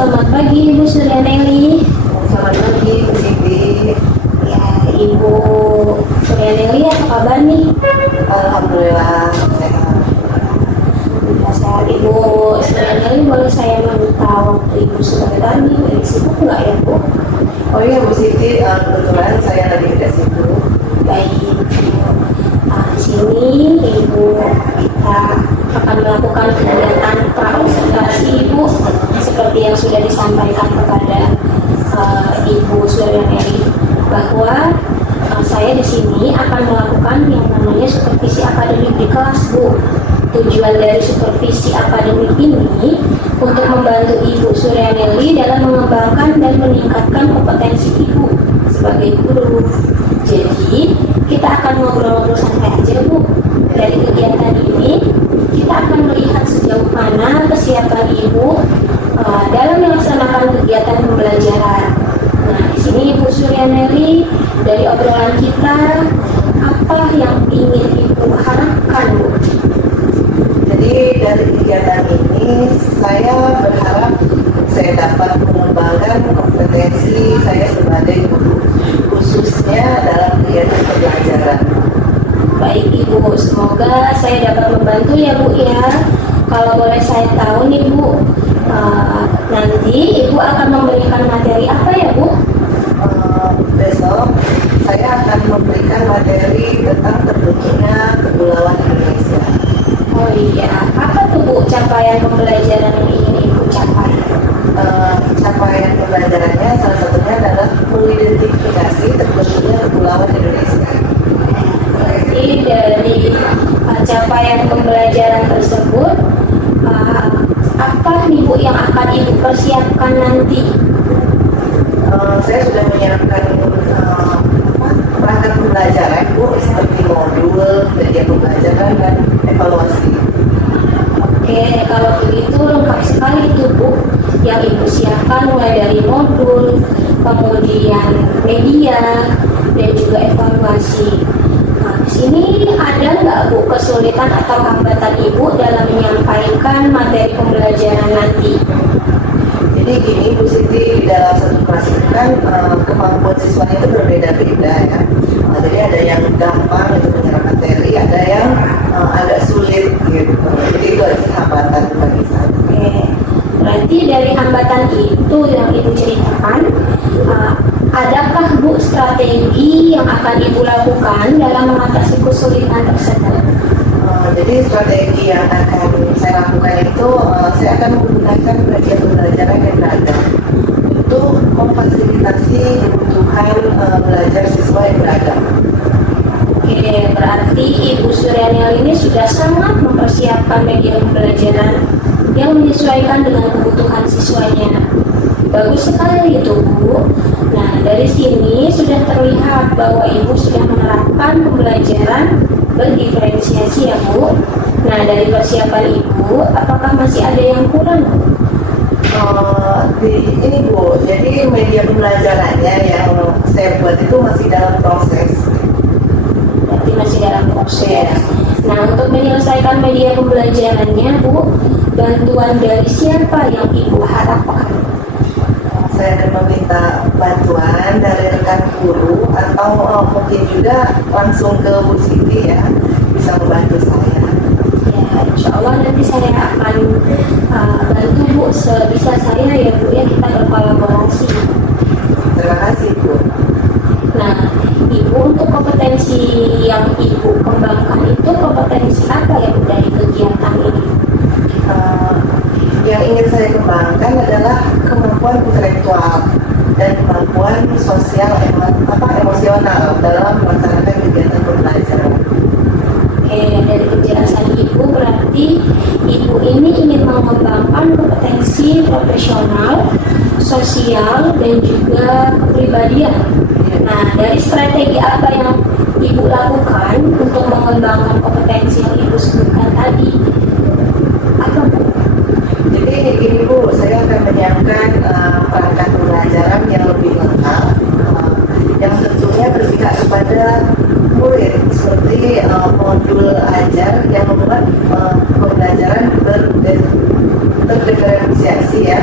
selamat pagi Ibu Suryaneli. Selamat pagi, Bu Siti. Ya, Ibu Suryaneli apa kabar nih? Alhamdulillah sehat. Ya, sehat Ibu Suryaneli, boleh saya meminta waktu Ibu sebentar nih? Lagi sibuk nggak ya Bu? Oh iya Bu Siti, kebetulan saya lagi tidak sibuk. Baik. Di sini Ibu kita akan melakukan kegiatan praobservasi Ibu seperti yang sudah disampaikan kepada Ibu Suryaneli bahwa saya di sini akan melakukan yang namanya supervisi akademik di kelas Bu. Tujuan dari supervisi akademik ini untuk membantu Ibu Suryaneli dalam mengembangkan dan meningkatkan kompetensi Ibu sebagai guru. Jadi kita akan ngobrol-ngobrol santai aja Bu. Dari kegiatan ini kita akan melihat sejauh mana kesiapan Ibu dalam melaksanakan kegiatan pembelajaran. Nah, di sini Ibu Suryaneli, dari obrolan kita, apa yang ingin Ibu harapkan, Bu? Jadi dari kegiatan ini saya berharap saya dapat mengembangkan kompetensi saya sebagai guru, khususnya dalam kegiatan pembelajaran. Baik Ibu, semoga saya dapat membantu ya Bu ya. Kalau boleh saya tahu nih Bu, nanti Ibu akan memberikan materi apa ya Bu? Besok saya akan memberikan materi tentang terbentuknya Kepulauan Indonesia. Oh iya, apa tuh Bu capaian pembelajaran yang ingin Ibu capai? Capaian pembelajarannya salah satunya adalah mengidentifikasi terbentuknya Kepulauan Indonesia. Jadi dari capaian pembelajaran tersebut, apa nih Bu yang akan Ibu persiapkan nanti? Saya sudah menyiapkan perangkat pembelajaran Bu, seperti modul, media pembelajaran, dan evaluasi. Oke, kalau begitu lengkap sekali itu Bu. Yang Ibu siapkan mulai dari modul, kemudian media, dan juga evaluasi. Nah, di sini ada nggak Bu kesulitan atau hambatan Ibu dalam menyampaikan materi pembelajaran nanti? Jadi gini Bu Siti, di dalam satu kelas itu kan kemampuan siswanya itu berbeda-beda ya. Jadi ada yang gampang itu menyerap materi, ada yang agak sulit gitu. Jadi itu adalah hambatan bagi saya. Oke, berarti dari hambatan itu yang Ibu ceritakan, adakah Bu strategi yang akan Ibu lakukan dalam mengatasi kesulitan tersebut? Jadi strategi yang akan saya lakukan itu, saya akan menggunakan media pembelajaran yang beragam untuk memfasilitasi kebutuhan belajar siswa yang beragam. Oke, berarti Ibu Suryaneli ini sudah sangat mempersiapkan media pembelajaran yang menyesuaikan dengan kebutuhan siswanya. Bagus sekali itu Bu. Nah, dari sini sudah terlihat bahwa Ibu sudah menerapkan pembelajaran berdiferensiasi ya Bu. Nah, dari persiapan Ibu, apakah masih ada yang kurang? Ini Bu, jadi media pembelajarannya yang saya buat itu masih dalam proses. Berarti masih dalam proses. Nah, untuk menyelesaikan media pembelajarannya Bu, bantuan dari siapa yang Ibu harapkan? Saya akan meminta bantuan dari rekan guru atau mungkin juga langsung ke Bu Siti ya, bisa membantu saya. Ya, insya Allah nanti saya akan bantu Bu sebisa saya ya Bu ya, kita berkolaborasi. Terima kasih Bu. Nah, Ibu untuk kompetensi yang Ibu kembangkan itu kompetensi apa ya Bu dari kegiatan ini? Yang ingin saya kembangkan adalah kemampuan intelektual dan kemampuan sosial emosional dalam melaksanakan kegiatan pembelajaran. Oke, dari penjelasan Ibu berarti Ibu ini ingin mengembangkan kompetensi profesional, sosial, dan juga kepribadian. Nah, dari strategi apa yang Ibu lakukan untuk mengembangkan kompetensi yang Ibu sebutkan tadi? Apa Bu? Jadi ini Bu, saya akan menyiapkan perangkat pembelajaran yang lebih lengkap, yang tentunya berpihak kepada murid, seperti modul ajar yang membuat pembelajaran terdiferensiasi ya,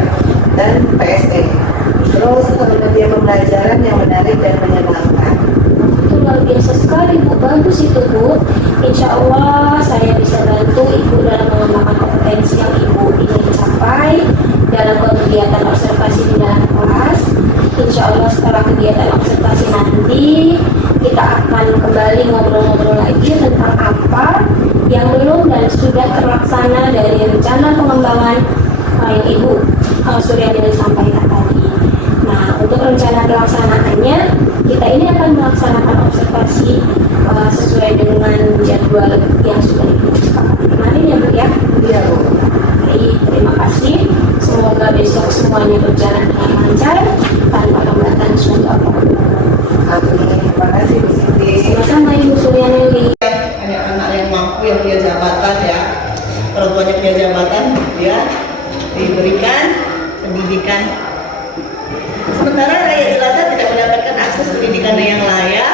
dan dan PSE. Terus media pembelajaran yang menarik dan menyenangkan. Itu luar biasa sekali Bu, bagus itu Bu. Insya Allah saya bisa bantu Ibu dalam mengembangkan kompetensi yang Ibu ingin capai dalam kegiatan observasi di dalam kelas. Insya Allah setelah kegiatan observasi nanti kita akan kembali ngobrol-ngobrol lagi tentang apa yang belum dan sudah terlaksana dari rencana pengembangan yang Ibu Suryani sampaikan tadi. Nah, untuk rencana pelaksanaannya, kita ini akan melaksanakan observasi sesuai dengan jadwal yang sudah disepakati kemarin ya Bu ya. Iya Bu. Baik, terima kasih. Semoga besok semuanya berjalan dengan lancar tanpa hambatan suatu apapun. Amin. Terima kasih Bu Siti. Sama-sama Ibu Suryani. Anak-anak yang mampu yang punya jabatan ya, orang tuanya punya jabatan ya, diberikan pendidikan. Sementara rakyat jelata tidak mendapatkan akses pendidikan yang layak,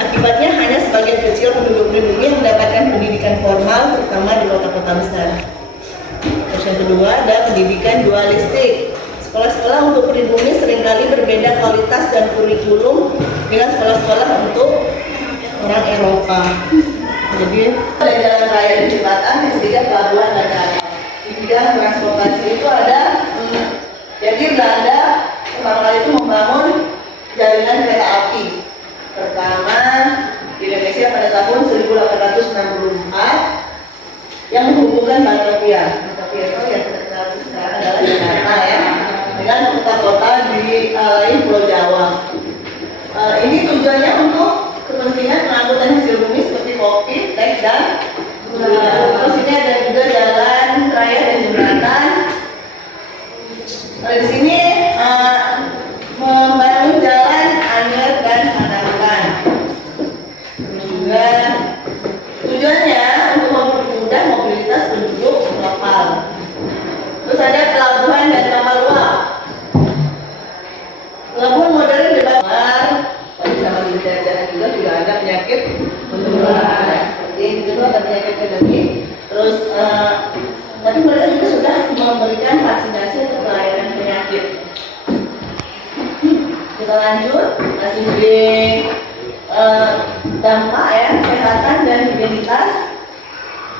akibatnya hanya sebagian kecil penduduk pribumi yang mendapatkan pendidikan formal, terutama di kota-kota besar. Terus yang kedua ada pendidikan dualistik. Sekolah-sekolah untuk pribumi seringkali berbeda kualitas dan kurikulum dengan sekolah-sekolah untuk orang Eropa. Jadi ada jalan raya di jembatan, yang ketiga pelabuhan dan kapal. Di bidang transportasi itu ada, jadi Belanda pertama kali itu membangun jaringan kereta api pertama di Indonesia pada tahun 1864 yang menghubungkan Batavia. Batavia itu yang terkenal sekarang adalah Jakarta ya, dengan kota-kota di lain Pulau Jawa. Ini tujuannya untuk kepentingan pengangkutan hasil bumi seperti kopi, teh, dan terus ini ada juga jalan raya dan jembatan. Di sini membangun jalan Anyer dan Hanapan. Juga tujuannya untuk mempermudah mobilitas penduduk lokal. Terus ada pelabuhan dan kapal uap. Pelabuhan modern di Bawah pada zaman penjajahan juga sudah ada penyakit menular. Seperti itu ada penyakit endemi. Terus tapi mereka juga sudah memberikan vaksinasi untuk pelayanan penyakit. Kita lanjut, masih di dampak ya, kesehatan dan higienitas.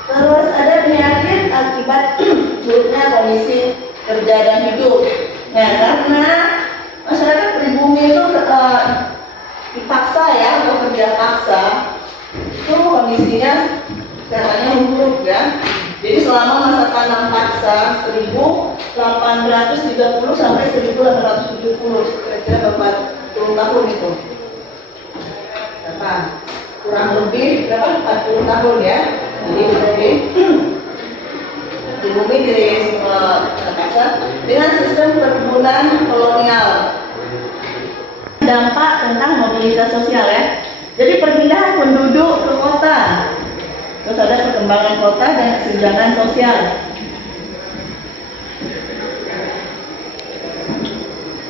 Terus ada penyakit akibat buruknya kondisi kerja dan hidup. Nah, karena masyarakat pribumi itu dipaksa ya untuk kerja paksa, itu kondisinya kesehatannya buruk ya. Jadi selama masa tanam paksa 1830 sampai 1870, kira-kira 40 tahun itu. Berapa? Kurang lebih berapa? 40 tahun ya. Jadi di bumi di paksa dengan sistem perkebunan kolonial. Dampak tentang mobilitas sosial ya. Jadi perpindahan penduduk ke kota. Terus ada perkembangan kota dan kesenjangan sosial.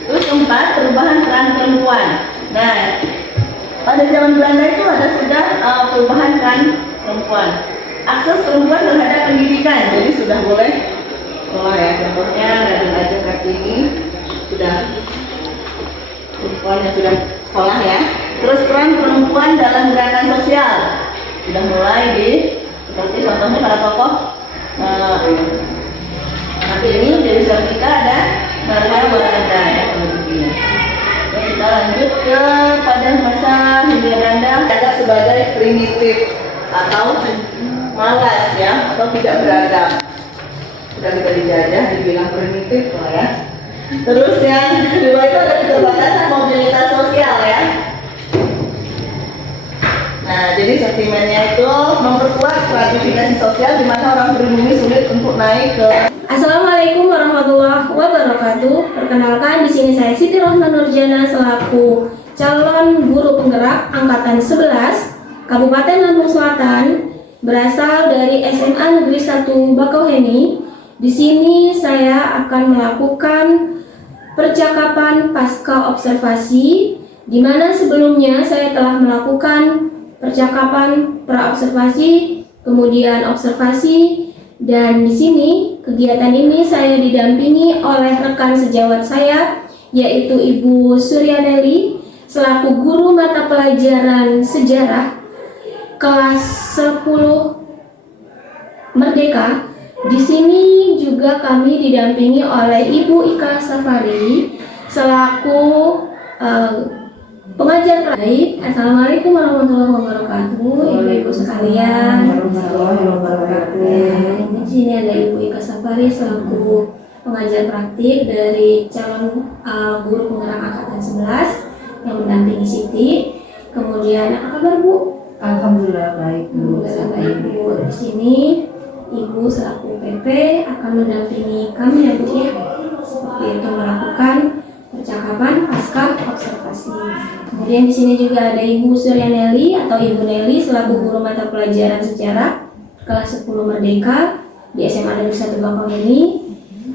Terus keempat, perubahan peran perempuan. Nah, pada zaman Belanda itu ada sudah perubahan peran perempuan. Akses perempuan terhadap pendidikan, jadi sudah boleh sekolah ya. Contohnya Raden Ajeng Kartini sudah perempuan yang sudah sekolah ya. Terus peran perempuan dalam gerakan sosial sudah mulai seperti contohnya para tokoh nanti ini dari Sartika ada Maria Warada ya kemudian. Terus kita lanjut ke pada masa Hindia Belanda ada sebagai primitif atau malas ya atau tidak beradab. Sudah kita dijajah dibilang primitif lah ya. Terus yang kedua itu ada keterbatasan mobilitas sosial ya. Nah, jadi sentimennya itu memperkuat stratifikasi sosial di mana orang pribumi sulit untuk naik ke. Assalamualaikum warahmatullahi wabarakatuh. Perkenalkan di sini saya Siti Rohman Nurjana selaku calon guru penggerak angkatan 11 Kabupaten Lampung Selatan, berasal dari SMA Negeri 1 Bakauheni. Di sini saya akan melakukan percakapan pasca observasi, di mana sebelumnya saya telah melakukan percakapan pra-observasi, kemudian observasi, Dan di sini kegiatan ini saya didampingi oleh rekan sejawat saya, yaitu Ibu Suryaneli selaku guru mata pelajaran sejarah kelas 10 Merdeka. Di sini juga kami didampingi oleh Ibu Ika Safari selaku pengajar baik. Assalamualaikum warahmatullahi wabarakatuh, ibu-ibu sekalian. Warahmatullahi wabarakatuh. Di sini ada Ibu Ika Safari selaku pengajar praktik dari calon guru penggerak angkatan 11 yang mendampingi Siti. Kemudian apa kabar Bu? Alhamdulillah baik Bu. Alhamdulillah baik Bu. Di sini Ibu selaku PP akan mendampingi kami ya Bu ya, seperti itu melakukan percakapan pasca observasi. Kemudian di sini juga ada Ibu Suryaneli atau Ibu Nelly selaku guru mata pelajaran sejarah kelas 10 Merdeka di SMA Negeri 1 Bakauheni.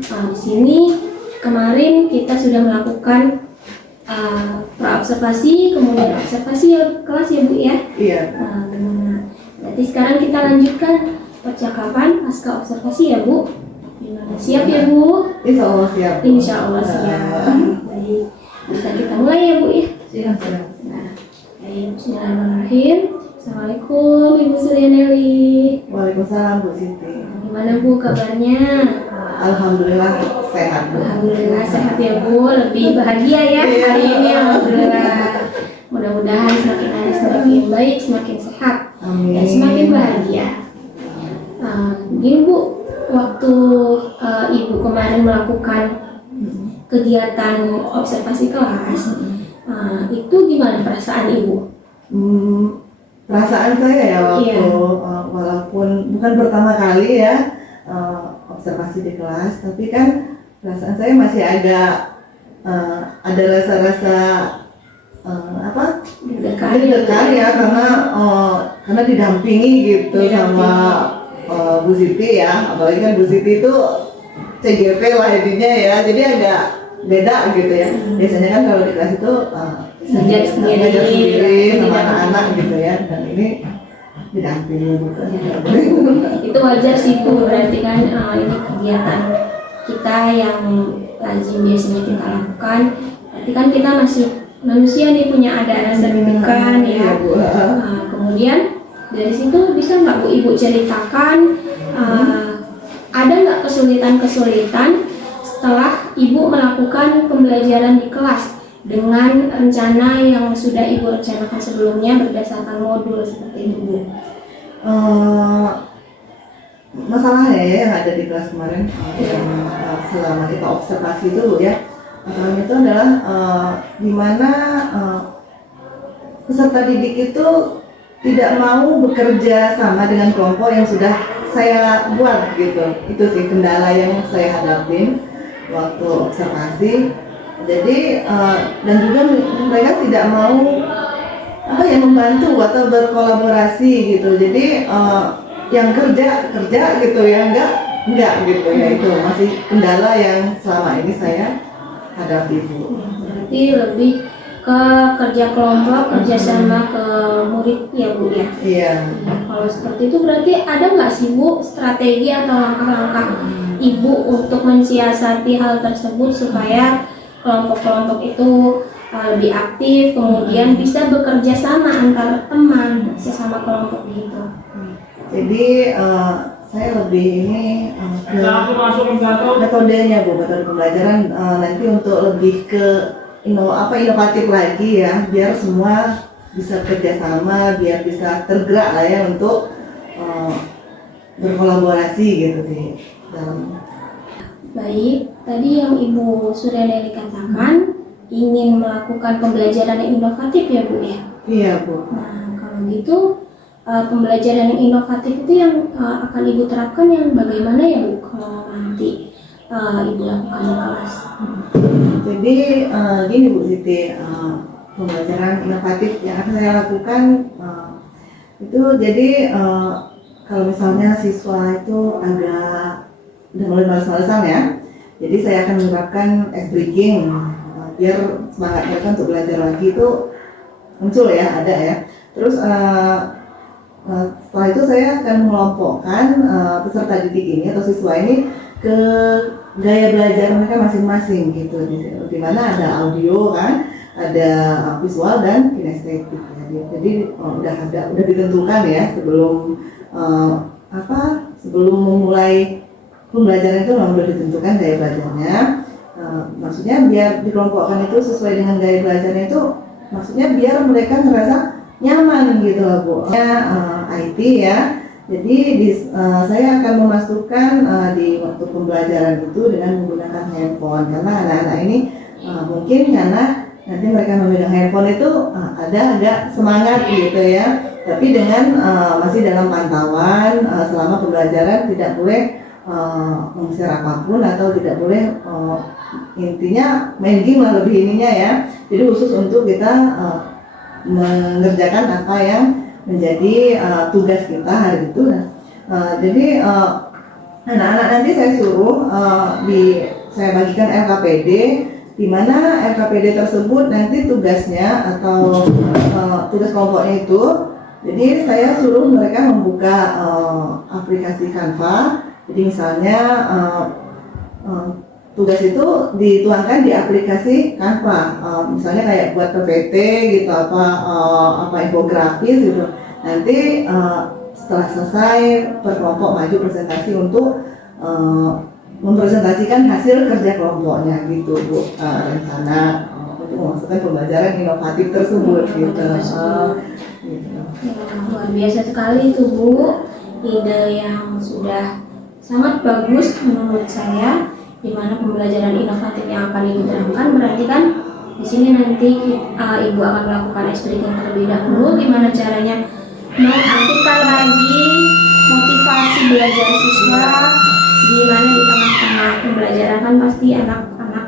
Di sini kemarin kita sudah melakukan praobservasi, kemudian observasi kelas ya Bu ya. Iya. Berarti sekarang kita lanjutkan percakapan pasca observasi ya Bu. Gimana, siap ya Bu? Insya Allah siap. Insya Allah siap. Baik, bisa kita mulai ya Bu ya. Siap. Nah, baik, bismillahirrahmanirrahim. Assalamualaikum Ibu Suryaneli. Waalaikumsalam Bu Siti. Gimana Bu kabarnya? Alhamdulillah sehat Bu. Alhamdulillah sehat ya Bu. Lebih bahagia ya hari ini alhamdulillah. Mudah-mudahan semakin hari semakin baik, semakin sehat, Amin. dan semakin bahagia. Gini Bu, waktu Ibu kemarin melakukan kegiatan observasi kelas, itu gimana perasaan Ibu? Perasaan saya ya waktu Iya. walaupun bukan pertama kali ya observasi di kelas, tapi kan perasaan saya masih agak ada rasa-rasa apa? Deg-degan ya karena didampingi gitu sama Bu Siti ya, apalagi kan Bu Siti itu CGV lah intinya ya, jadi agak beda gitu ya. Biasanya kan kalau di kelas itu Belajar sendiri, sama anak-anak gitu ya, dan ini didampingi gitu. Itu wajar sih Bu, berarti kan ini kegiatan kita yang lazim biasanya kita lakukan. Berarti kan kita masih manusia nih, punya ada rasa deg-degan ya. Kemudian dari situ bisa nggak Bu Ibu ceritakan ada nggak kesulitan-kesulitan setelah Ibu melakukan pembelajaran di kelas dengan rencana yang sudah Ibu rencanakan sebelumnya berdasarkan modul seperti itu Bu? Masalahnya ya yang ada di kelas kemarin yang selama kita observasi itu Bu ya, masalahnya itu adalah di mana peserta didik itu tidak mau bekerja sama dengan kelompok yang sudah saya buat gitu. Itu sih kendala yang saya hadapin waktu observasi. Jadi dan juga mereka tidak mau membantu atau berkolaborasi gitu. Jadi yang kerja gitu ya, enggak gitu ya, itu masih kendala yang selama ini saya hadapi Bu. Berarti lebih ke kerja kelompok, kerjasama ke murid ya Bu ya. Iya. Kalau seperti itu berarti ada nggak sih Bu strategi atau langkah-langkah Ibu untuk mensiasati hal tersebut supaya kelompok-kelompok itu lebih aktif, kemudian bisa bekerja sama antara teman sesama kelompok gitu? Jadi saya lebih ini ke metodenya Bu, metode pembelajaran nanti untuk lebih ke inovatif lagi ya, biar semua bisa kerjasama, biar bisa tergerak lah ya untuk berkolaborasi gitu di dalam. Baik, tadi yang Ibu Suryaneli katakan ingin melakukan pembelajaran yang inovatif ya Bu ya? Iya Bu. Nah kalau gitu pembelajaran yang inovatif itu yang akan Ibu terapkan yang bagaimana ya Bu kalau nanti Ibu lakukan di kelas? Jadi gini Bu Siti, pembelajaran inovatif yang akan saya lakukan itu jadi kalau misalnya siswa itu agak udah mulai males-malesan ya, jadi saya akan menerapkan ice breaking biar semangat mereka untuk belajar lagi itu muncul ya, ada ya. Terus Setelah itu saya akan mengelompokkan peserta didik ini atau siswa ini ke gaya belajar mereka masing-masing gitu, di mana ada audio kan, ada visual dan kinestetik ya. Jadi udah ditentukan ya sebelum sebelum memulai pembelajaran itu memang sudah ditentukan gaya belajarnya. Maksudnya biar dikelompokkan itu sesuai dengan gaya belajarnya itu, maksudnya biar mereka ngerasa nyaman gitu loh Bu. IT ya. Jadi saya akan memasukkan di waktu pembelajaran itu dengan menggunakan handphone, karena anak-anak ini mungkin karena nanti mereka memegang handphone itu ada agak semangat gitu ya. Tapi dengan masih dalam pantauan selama pembelajaran, tidak boleh meng-share apapun atau tidak boleh intinya main game lah lebih ininya ya. Jadi khusus untuk kita mengerjakan apa yang menjadi tugas kita hari itu. Jadi anak-anak nanti saya suruh saya bagikan LKPD, di mana LKPD tersebut nanti tugasnya atau tugas kelompoknya itu, jadi saya suruh mereka membuka aplikasi Canva. Jadi misalnya tugas itu dituangkan di aplikasi Canva, misalnya kayak buat PPT gitu, apa infografis gitu. Nanti setelah selesai per kelompok maju presentasi untuk mempresentasikan hasil kerja kelompoknya gitu Bu, rencana untuk memasukkan pembelajaran inovatif tersebut gitu. Luar biasa sekali itu Bu, ide yang sudah sangat bagus menurut saya, di mana pembelajaran inovatif yang akan Ibu terapkan. Berarti kan di sini nanti Ibu akan melakukan experiment terlebih dahulu, gimana caranya mengaktifkan lagi motivasi belajar siswa, di mana di tengah-tengah pembelajaran kan pasti anak-anak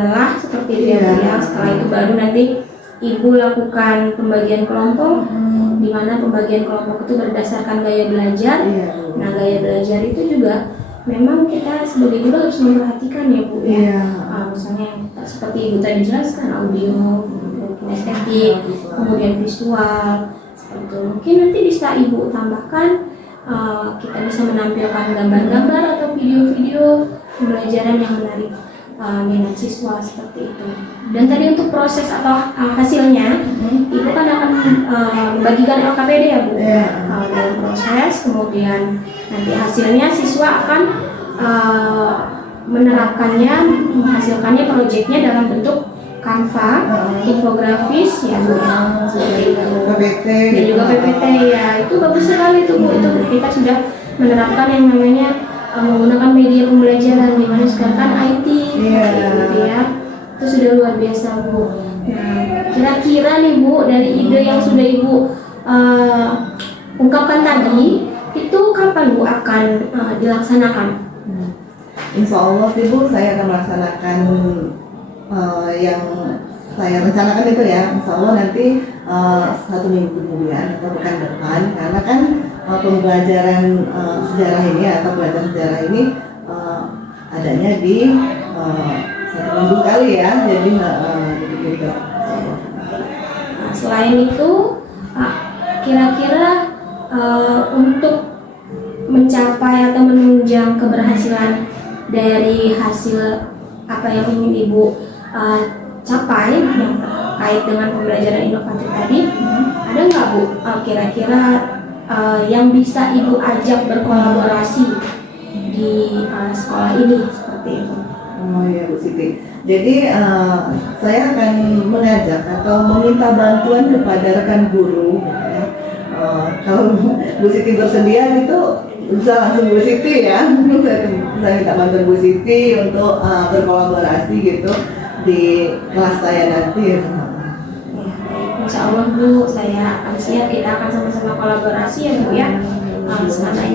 lelah seperti itu ya. Setelah itu baru nanti Ibu lakukan pembagian kelompok, di mana pembagian kelompok itu berdasarkan gaya belajar. Nah, gaya belajar itu juga memang kita sebagai guru harus memperhatikan ya Bu ya. Misalnya seperti Ibu tadi jelaskan, audio, kinestetik, kemudian visual, seperti itu. Mungkin nanti bisa Ibu tambahkan, kita bisa menampilkan gambar-gambar atau video-video pembelajaran yang menarik minat siswa seperti itu. Dan tadi untuk proses atau hasilnya, Ibu kan akan membagikan LKPD ya Bu, dalam proses, kemudian nanti hasilnya siswa akan menerapkannya, menghasilkannya proyeknya dalam bentuk Canva, infografis ya Bu, PPT dan juga PPT ya. Itu bagus sekali tuh Bu, itu kita sudah menerapkan yang namanya menggunakan media pembelajaran, di mana sekarang kan IT gitu ya. Itu sudah luar biasa Bu. Nah, kira-kira nih Bu, dari ide yang sudah Ibu ungkapkan tadi, itu kapan Bu akan dilaksanakan? Insya Allah sih Bu, saya akan melaksanakan yang saya rencanakan itu ya. Insya Allah nanti 1 minggu kemudian atau pekan depan, karena kan pembelajaran sejarah ini atau pelajaran sejarah ini adanya di 1 minggu kali ya. Jadi gitu. Nah, selain itu, kira-kira untuk mencapai atau menunjang keberhasilan dari hasil apa yang ingin Ibu capai yang terkait dengan pembelajaran inovatif tadi, ada nggak Bu kira-kira yang bisa Ibu ajak berkolaborasi di sekolah ini seperti itu? Oh iya Bu Siti. Jadi saya akan mengajak atau meminta bantuan kepada rekan guru ya. Kalau Bu Siti bersedia itu bisa langsung Bu Siti ya. Saya minta bantuan Bu Siti untuk berkolaborasi gitu di kelas saya nanti. Insya Allah Bu, saya akan siap, kita akan sama-sama kolaborasi ya Bu ya.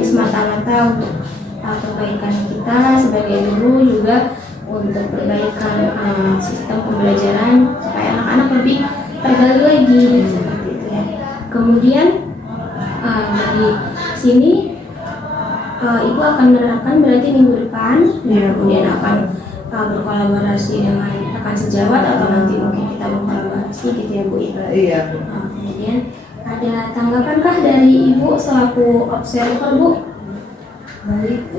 Semata-mata untuk kebaikan kita sebagai guru, juga untuk perbaikan sistem pembelajaran supaya anak-anak lebih tergali lagi seperti itu ya. Kemudian dari sini Ibu akan menerapkan berarti minggu depan, kemudian akan berkolaborasi dengan rekan sejawat atau nanti mungkin kita berkolaborasi gitu ya Bu ya. Iya. Kemudian Ada tanggapankah dari Ibu selaku observer, Bu? Baik,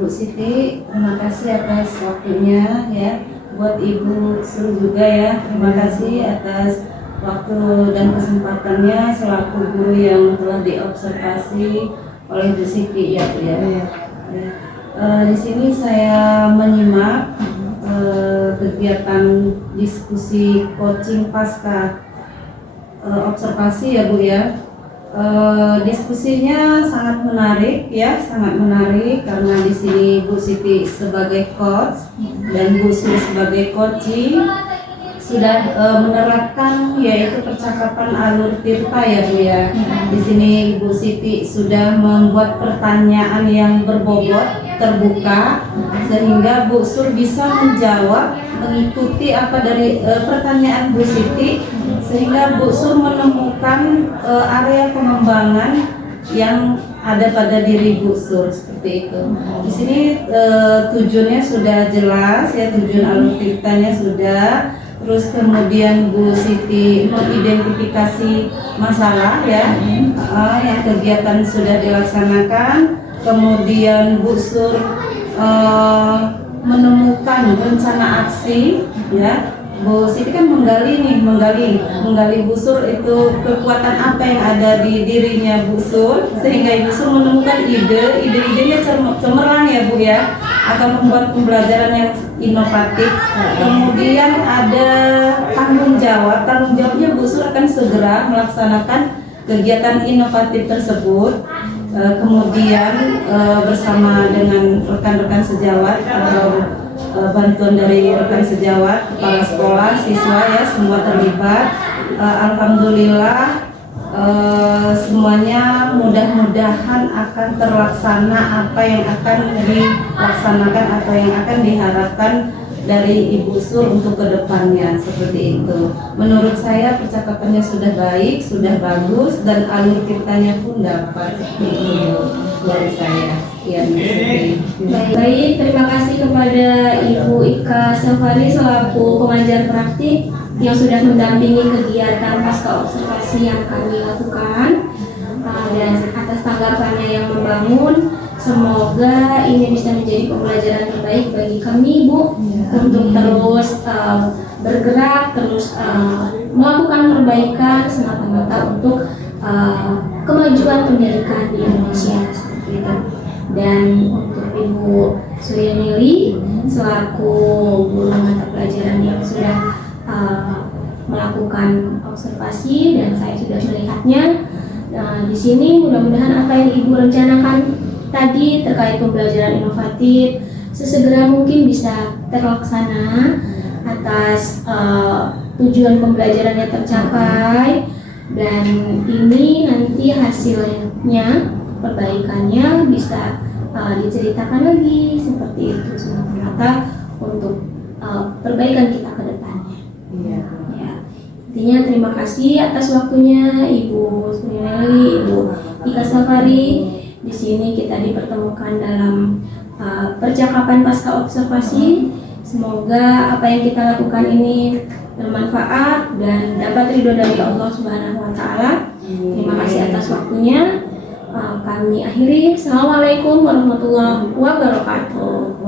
Bu Siti, terima kasih atas waktunya ya. Buat Ibu Sur juga ya, terima kasih atas waktu dan kesempatannya selaku guru yang telah diobservasi oleh Bu Siti ya Bu ya. Ya. Di sini saya menyimak kegiatan diskusi coaching pasca observasi ya Bu ya. Diskusinya sangat menarik ya, sangat menarik karena di sini Bu Siti sebagai coach dan Bu Sur sebagai coaching sudah menerapkan yaitu percakapan alur tirta ya Bu ya. Di sini Bu Siti sudah membuat pertanyaan yang berbobot, terbuka sehingga Bu Sur bisa menjawab mengikuti apa dari pertanyaan Bu Siti sehingga Bu Sur menemukan area pengembangan yang ada pada diri Bu Sur seperti itu. Di sini tujuannya sudah jelas ya, tujuan alur tirtanya sudah. Terus kemudian Bu Siti mengidentifikasi masalah ya, yang kegiatan sudah dilaksanakan. Kemudian Bu Sur menemukan rencana aksi ya. Bu Siti kan menggali Bu Sur itu kekuatan apa yang ada di dirinya Bu Sur sehingga Bu Sur menemukan ide-idenya cemerlang ya Bu ya, akan membuat pembelajaran yang inovatif. Kemudian ada tanggung jawabnya Bu Sur akan segera melaksanakan kegiatan inovatif tersebut. Kemudian bersama dengan rekan-rekan sejawat atau bantuan dari rekan sejawat, kepala sekolah, siswa ya, semua terlibat. Alhamdulillah semuanya mudah-mudahan akan terlaksana apa yang akan dilaksanakan atau yang akan diharapkan dari Ibu Sur untuk kedepannya seperti itu. Menurut saya percakapannya sudah baik, sudah bagus dan alur tirtanya pun dapat seperti itu dari saya. Baik, terima kasih kepada Ibu Ika Safari selaku pengajar praktik yang sudah mendampingi kegiatan pasca observasi yang kami lakukan, dan atas tanggapannya yang membangun. Semoga ini bisa menjadi pembelajaran terbaik bagi kami, Bu, untuk terus bergerak, terus melakukan perbaikan semata-mata untuk kemajuan pendidikan di Indonesia seperti itu. Dan untuk Ibu Suryani selaku guru mata pelajaran yang sudah melakukan observasi dan saya sudah melihatnya di sini, mudah-mudahan apa yang Ibu rencanakan tadi terkait pembelajaran inovatif sesegera mungkin bisa terlaksana atas tujuan pembelajarannya tercapai, dan ini nanti hasilnya perbaikannya bisa diceritakan lagi seperti itu semata-mata untuk perbaikan kita ke depannya. Iya. Ya. Intinya terima kasih atas waktunya Ibu Suryani, Ibu Ika Safari. Di sini kita dipertemukan dalam percakapan pasca observasi. Semoga apa yang kita lakukan ini bermanfaat dan dapat ridho dari Allah Subhanahu wa taala. Terima kasih atas waktunya. Kami akhiri. Assalamualaikum warahmatullahi wabarakatuh.